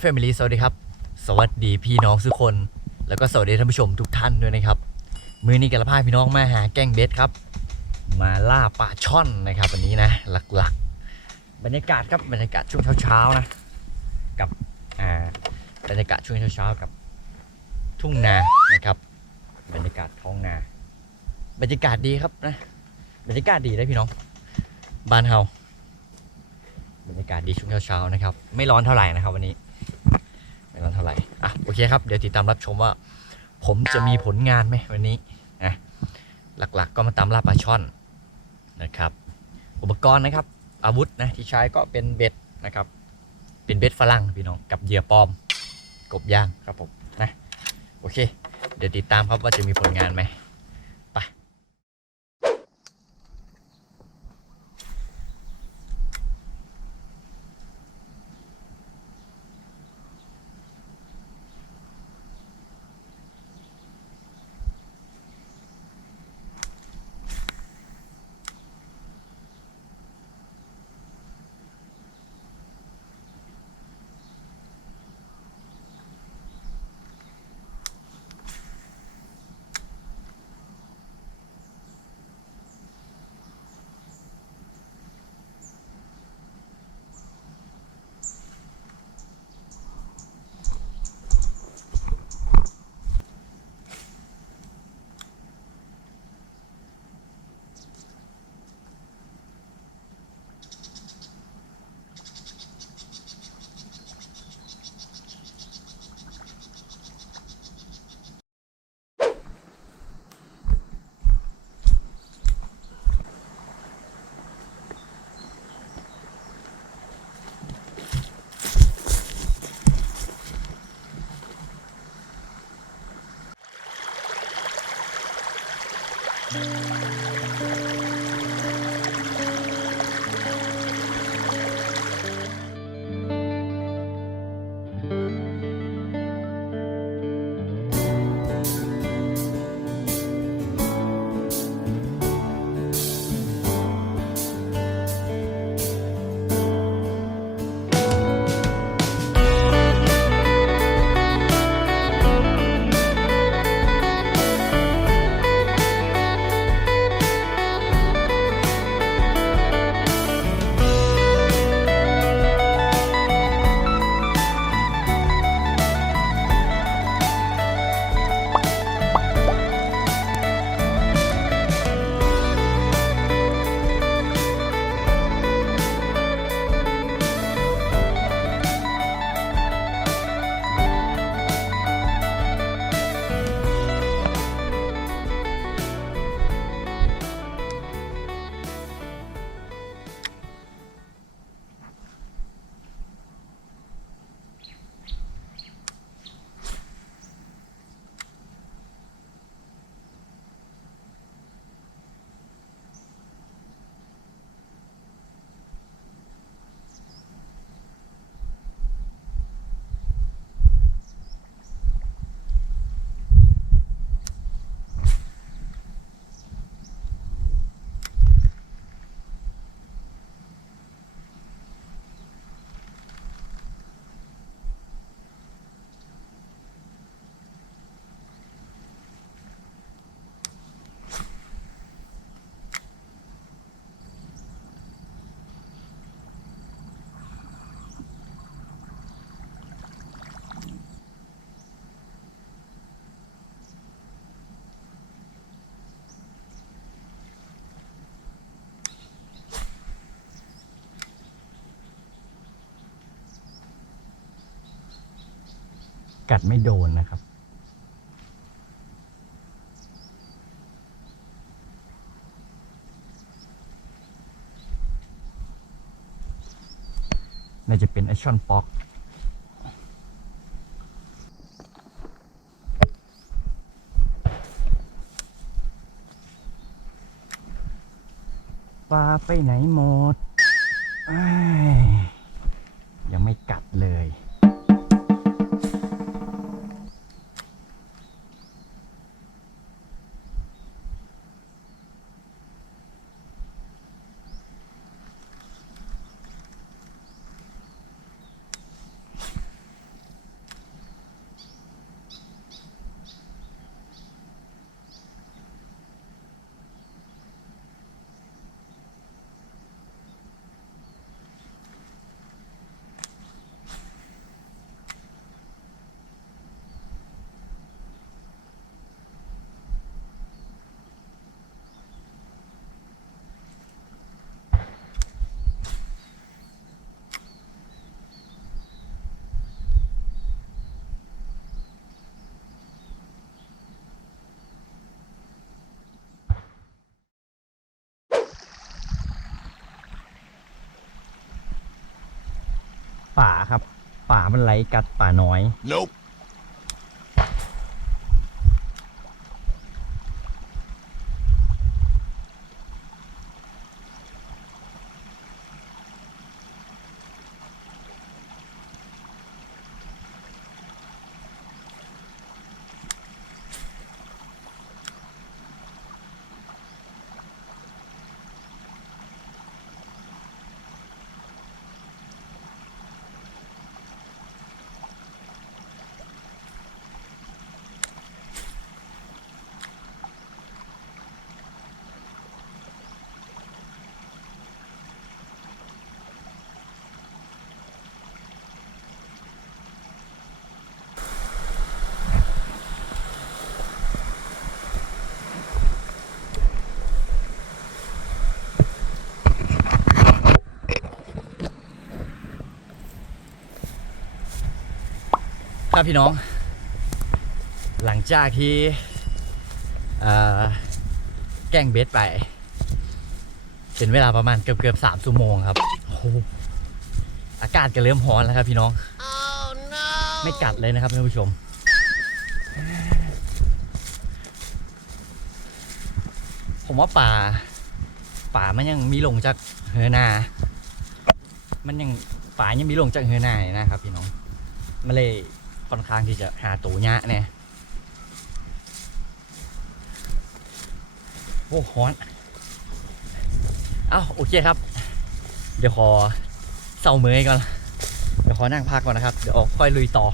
แฟมิลี่สวัสดีครับ สวัสดีพี่น้องทุกคน แล้วก็สวัสดีท่านผู้ชมทุกท่านด้วยนะครับ มือนี้กันละพาพี่น้องมาหาแก้งเบสครับ มาล่าปลาช่อนนะครับวันนี้นะ หลักๆ บรรยากาศครับบรรยากาศช่วงเช้าๆนะ กับอ่าบรรยากาศช่วงเช้าๆกับ ทุ่งนานะครับ บรรยากาศท้องนา บรรยากาศดีครับนะ บรรยากาศดีเลยพี่น้อง บ้านเฮาบรรยากาศดีช่วงเช้าๆนะครับ ไม่ร้อนเท่าไหร่นะครับวันนี้ ไม่ต้องเท่าไหร่อะโอเคครับ เดี๋ยวติดตามรับชมว่า ผมจะมีผลงานไหมวันนี้นะหลักๆก็มาตามล่าปลาช่อนนะครับ อุปกรณ์นะครับ อาวุธนะที่ใช้ก็เป็นเบ็ดนะครับ เป็นเบ็ดฝรั่งพี่น้องกับเหยื่อปลอม กบย่างครับผมนะโอเค เดี๋ยวติดตามครับว่าจะมีผลงานไหม กัดไม่โดนนะครับน่าจะเป็นไอชอนป๊อก ปลาไปไหนหมดอ้ายยังไม่กัดเลย ป่าครับ ป่ามันไหลกัดป่าน้อย Nope. ครับพี่น้อง หลังจากที่เอ่อแกล้งเบสไป เป็นเวลาประมาณเกือบเกือบสามชั่วโมงครับโอ้โหอากาศก็เริ่มร้อนแล้วครับพี่น้อง Oh no. ไม่กัดเลยนะครับท่านผู้ชม ผมว่าป่า ป่ามันยังมีลงจากเฮอนา มันยังป่ายังมีลงจากเฮอนาอยู่นะครับพี่น้อง มันเลย ค่อนข้างที่จะหาตัวยะเนี่ยโอ้ฮ้อนเอ้าโอเคครับ เดี๋ยวขอเศร้าเมยก่อน เดี๋ยวขอนั่งพักก่อนนะครับ เดี๋ยวออกค่อยลุยต่อ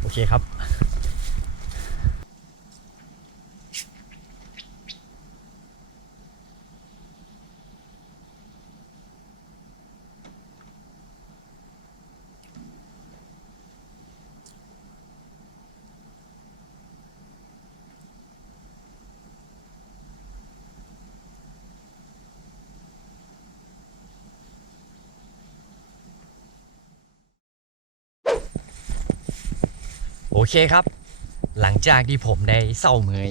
โอเคครับ เคครับ หลังจากที่ผมได้เศร้าเมย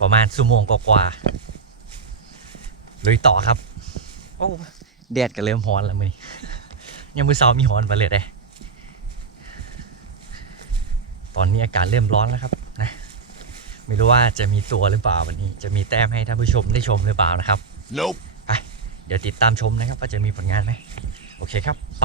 ประมาณชั่วโมงกว่าๆลุยต่อครับ โอ้แดดก็เริ่มร้อนแล้วมือนี้ยังมือเช้ามีร้อนมาเลยเด้ตอนนี้อากาศเริ่มร้อนแล้วครับนะไม่รู้ว่าจะมีตัวหรือเปล่าวันนี้ จะมีแต้มให้ท่านผู้ชมได้ชมหรือเปล่านะครับ Nope. เดี๋ยวติดตามชมนะครับว่าจะมีผลงานไหมโอเคครับไป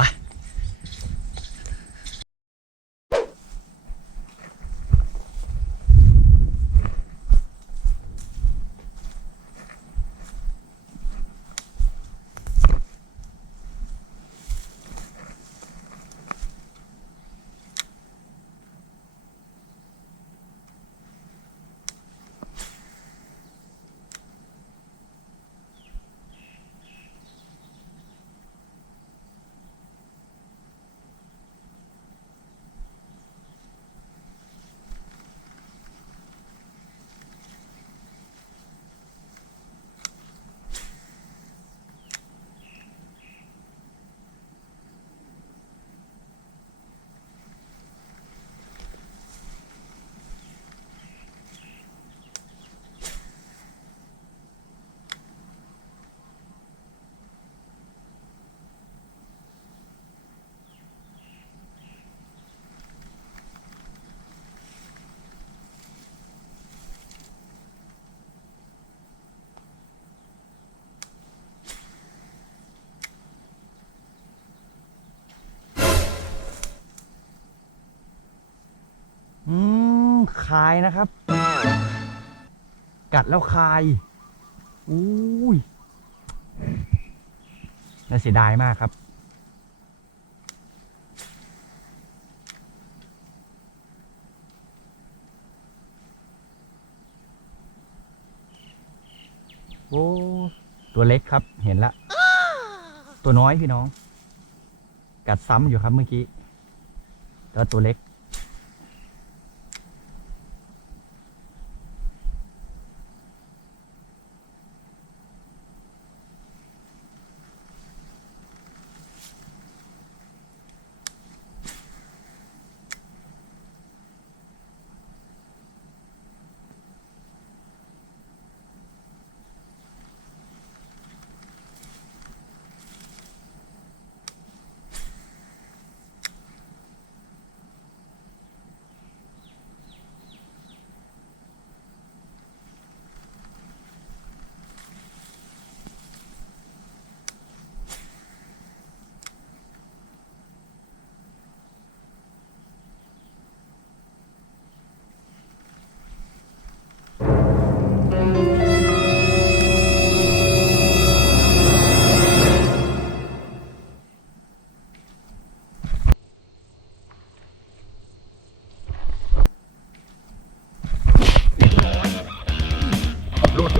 คายนะครับ กัดแล้วคายอุ้ยน่าเสียดายมากครับ โอ้ตัวเล็กครับเห็นละ ตัวน้อยพี่น้อง กัดซ้ำอยู่ครับเมื่อกี้แต่ว่าตัวเล็ก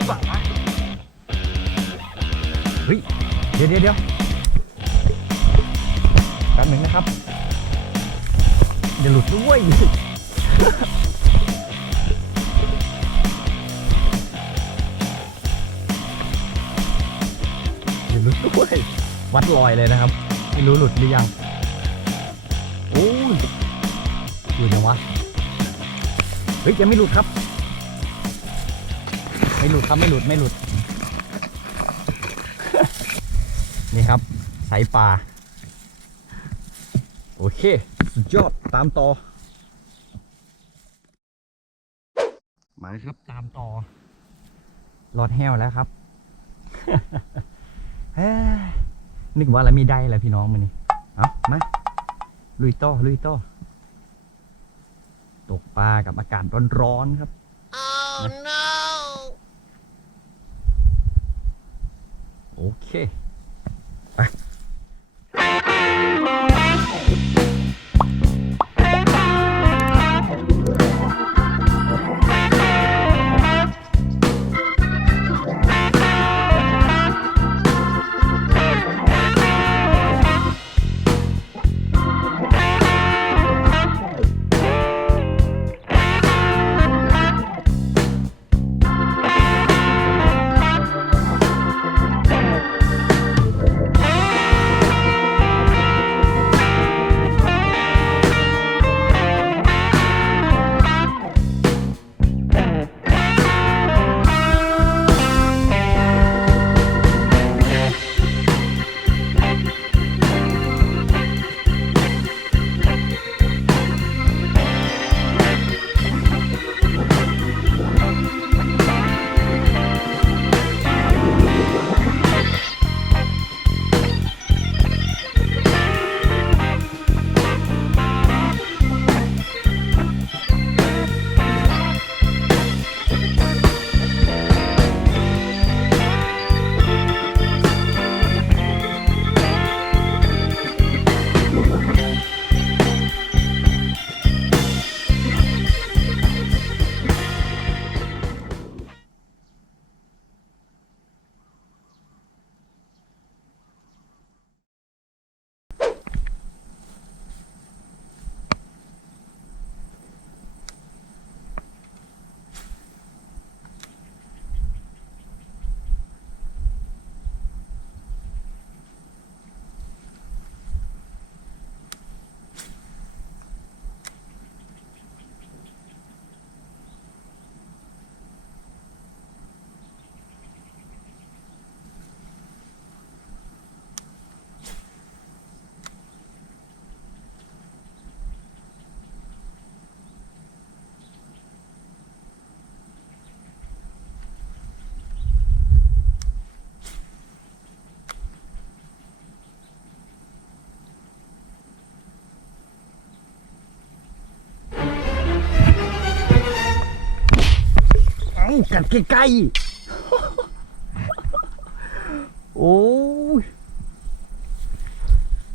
รือเปล่าวะเฮ้ยเดี๋ยวเดี๋ยวเดี๋ยวแป๊บหนึ่งนะครับอย่าหลุดด้วยอย่าหลุดด้วยวัดลอยเลยนะครับ ไม่รู้หลุดหรือยังโอ้ยหลุดยังวะเฮ้ยยังไม่หลุดครับ ไม่หลุดครับไม่หลุดไม่หลุด นี่ครับสายปลาโอเค สุดยอดตามต่อมายครับตามต่อรอดแห้วแล้วครับเฮนึกว่าอะไรมีได้แล้วพี่น้องมันนี่เอามาลุยต่อลุยต่อตกปลากับอากาศร้อนๆครับ Oh no! โกัดใกล้ๆโอ้ย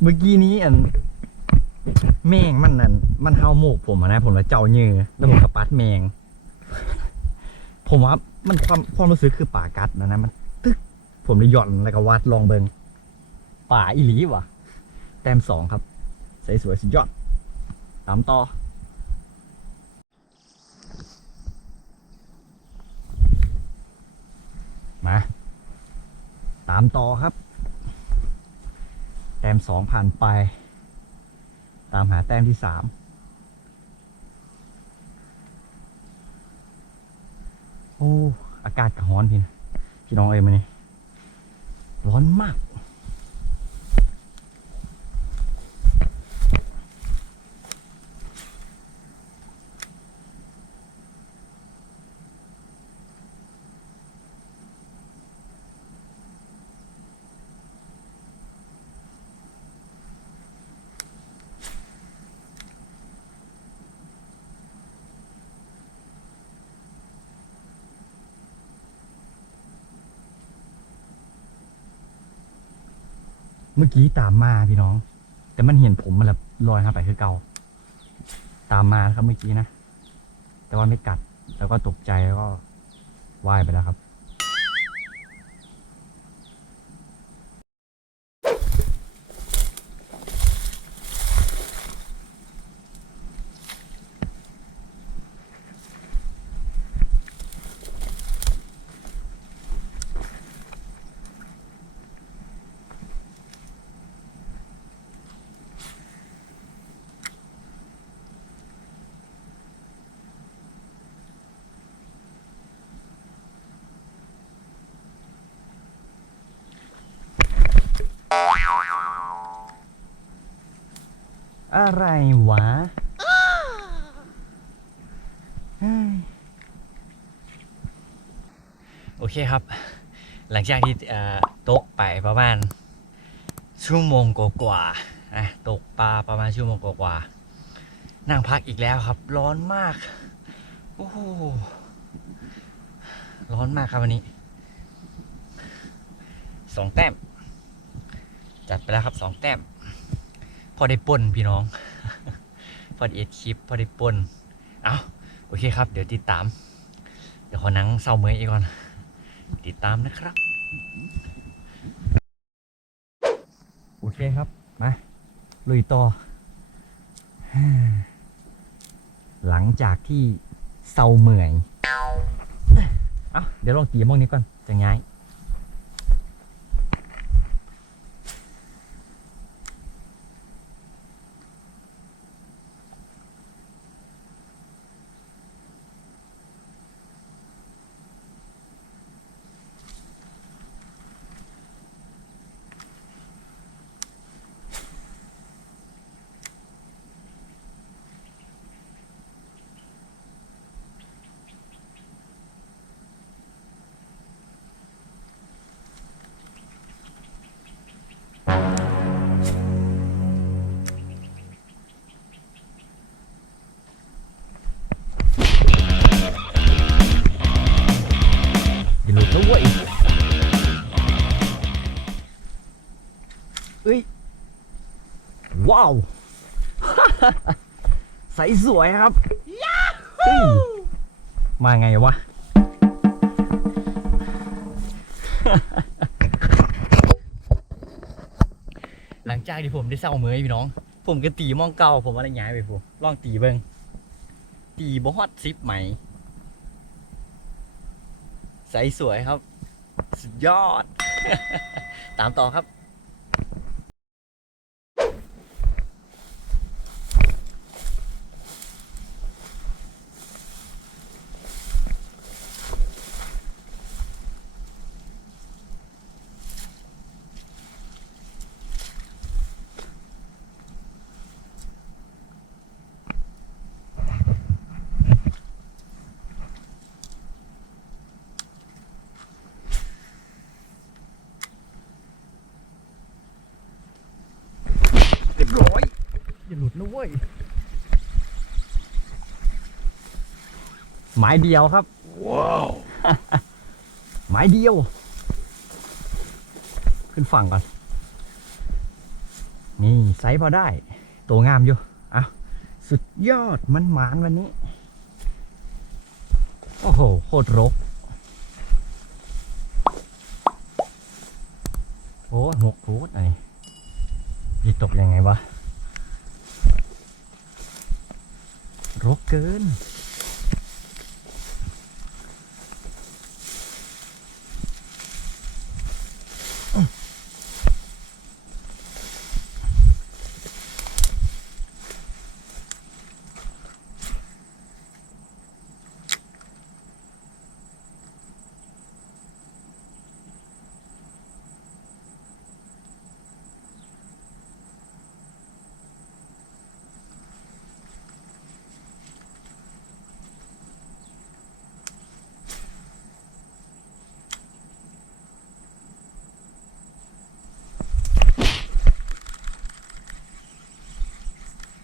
เมื่อกี้นี้อัน แมงมันนั่นมันเฮาโมกผมอะนะ ผมว่าเจ้าเยือแล้วผมก็ปัดแมง ผมว่ามันความความรู้สึกคือป่ากัดนะนะมันตึก ผมเลยหย่อนแล้วก็วัดลองเบิงป่าอีหลีว่ะ แต้มสองครับ ใสสวยสุดยอดตามต่อ มา ตามต่อครับ แต้มสองผ่านไป ตามหาแต้มที่สามโอ้ อากาศกระร้อนพี่นะพี่น้องเอ้ยมานี่ร้อนมาก มื่อกี้ตามมาพี่น้อง แต่มันเห็นผมมันแบบลอยหาไปคือเกาตามมาครับเมื่อกี้นะ แต่ว่าไม่กัด แล้วก็ตกใจแล้วก็ว่ายไปแล้วครับ อะไรวะโอเคครับ หลังจากที่ตกไปประมาณชั่วโมงกว่าๆนะตกปลาประมาณชั่วโมงกว่าๆนั่งพักอีกแล้วครับ ร้อนมากโอ้โหร้อนมากครับวันนี้สองแต้ม จัดไปแล้วครับสองแต้ม พอได้ป่นพี่น้อง พอได้เอ็ดคลิป พอได้ป่นเอาโอเคครับ เดี๋ยวติดตาม เดี๋ยวขอหนังเศร้าเมยอีกก่อน ติดตามนะครับ โอเคครับ มา ลุยต่อ หลังจากที่เศร้าเมื่อย เอ้าเดี๋ยวลองตีมองนี้ก่อน จะง่าย ว้าว ใสสวยครับเฮ้ยมาไงวะ หลังจากที่ผมได้เศร้าเมยพี่น้อง ผมก็ตีมองเก่าผมว่าได้ย้ายไปผมลองตีเบิงตีบฮอตซิปไหม ใสสวยครับ สุดยอด ตามต่อครับ รียบร้อย อย่าหลุดนะเว้ยไม้เดียวครับ ว้าวไม้เดียว ขึ้นฝั่งก่อน นี่ไซส์พอได้ ตัวงามอยู่อะสุดยอดมันหมานวันนี้ โอ้โห โคตรรก โอ้หกฟูดอะไร ยีตกยังไงวะรกเกิน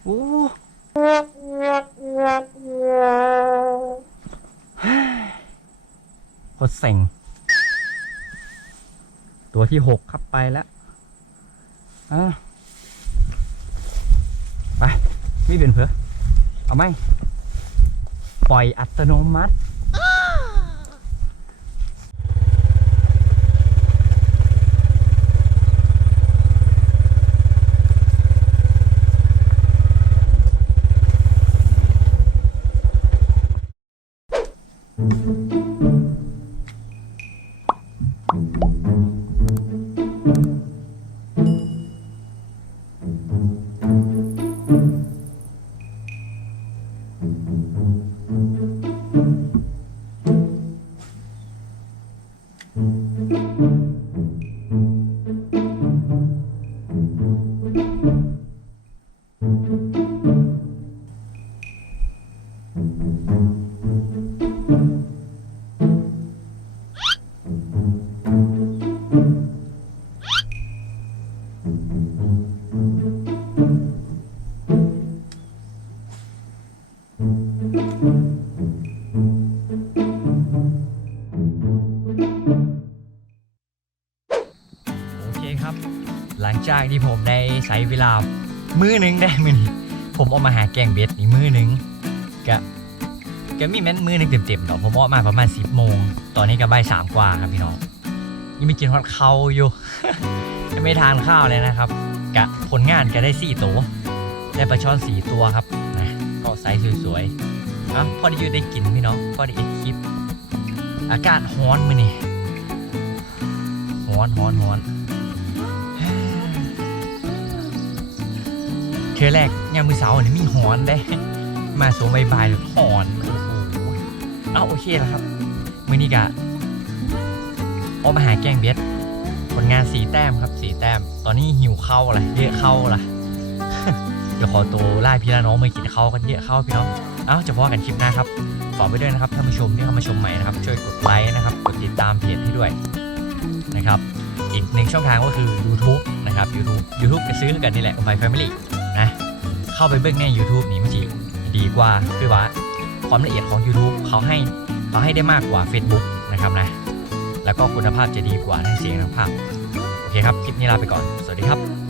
โอ้โคตรเซ็งตัวที่หกครับไปแล้วอะไปไม่เป็นเพื่อเอาไหมปล่อยอัตโนมัติ โเวลามือหนึงได้มือนี้ผมเอามาหาแกงเบ็ดนี่มือหนึงกะกะมีแม่นมือหนึงเต็มๆเนาะผมเอามาประมาณ10โมงตอนนี้ก็บ่ายสามกว่าครับพี่น้องยังไม่กินฮอดข้าอยู่ยังไม่ทานข้าวเลยนะครับกะผลงานก็ได้สี่ตัวได้ปลาช่อนสี่ตัวครับนะก็ไซส์สวยๆอะพอได้อยืดได้กินพี่น้องพอได้เอ็ดคลิป อากาศร้อนมือนี่ร้อนร้อนร้อน เทือแรกยามมือเสาร์นี่มีหอนได้ มาสวมใบายๆแบบหอนโอ้โหเอาโอเคแล้วครับ มือนี้กะออกมาหาแกงเบ็ดผลงานสีแต้มครับสีแต้ม ตอนนี้หิวเข้าวอะไรเยอะเข้าละเดี๋ยวขอตัวไล่พี่ละน้องมากินข้าวกันเยอะเข้าพี่น้องเอ้าจะพอกันคลิปหน้าครับฝากไว้ด้วยนะครับท่านผู้ชมที่เข้ามาชมใหม่นะครับ ช่วยกดไลค์นะครับกดติดตามเพจให้ด้วยนะครับ อีกหนึ่งช่องทางก็คือ YouTube นะครับ YouTube YouTube ไปซื้อกันนี่แหละ My Family เข้าไปเบิ่งใน YouTube นี่มันจีดีกว่าคือว่าความละเอียดของ YouTube เขาให้เขาให้ได้มากกว่า Facebook นะครับนะ แล้วก็คุณภาพจะดีกว่าทั้งเสียงทั้งภาพ โอเคครับ คลิปนี้ลาไปก่อน สวัสดีครับ